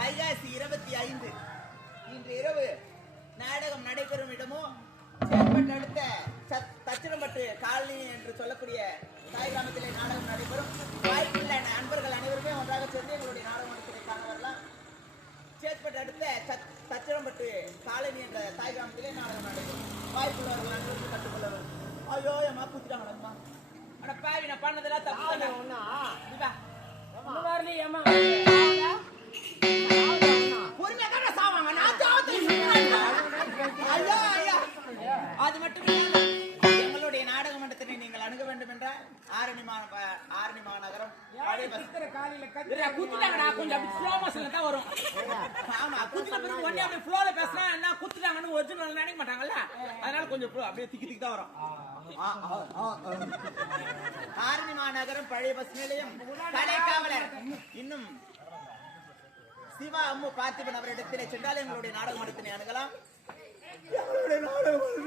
வைகாசி 25 இன்று இரவு நாடகம் நடைபெறும் இடமோ சேப்பட்டு அடுத்த தச்சிரம்பட்டு காலனி என்று சொல்லக்கூடிய தாய் கிராமத்திலே நாடகம் நடைபெறும். வாய்ப்புள்ள அன்பர்கள் அனைவருமே ஒன்றாக சேர்ந்து எங்களுடைய நாடகத்தை காண வரலாம். சேப்பட்டு அடுத்த தச்சிரம்பட்டு காலனி என்ற தாய் கிராமத்திலே நாடகம் நடைபெறும். வாய்ப்புள்ளவர்கள் அனைவருக்கும் கட்டுக்கொள்ளவர். ஐயோ எம்மா குத்திட்டாங்கம்மா. ஆனா பாவி நான் பண்ணதெல்லாம் தப்பு தானே. அது மட்டும் எங்களுடைய நாடக மன்றத்தினை நீங்கள் அணுக வேண்டும் என்றால் ஆரணி மாநகரம் வரும். ஆமா குத்துட்டு உடனே அப்படியே ஃப்ளோல பேசினா என்ன குத்துட்டாங்கன்னு ஒரிஜினல் நினைக்க மாட்டாங்கல்ல, அதனால கொஞ்சம் அப்படியே திக்கி தான் வரும். ஆரணி மாநகரம் பழைய பஸ் நிலையம் கலைக்காவலர் இன்னும் சிவா அம்மு பார்த்திபன் அவரிடத்திலே சென்றால் எங்களுடைய நாடக மன்றத்தினை அணுகலாம். எங்களுடைய நாடகம்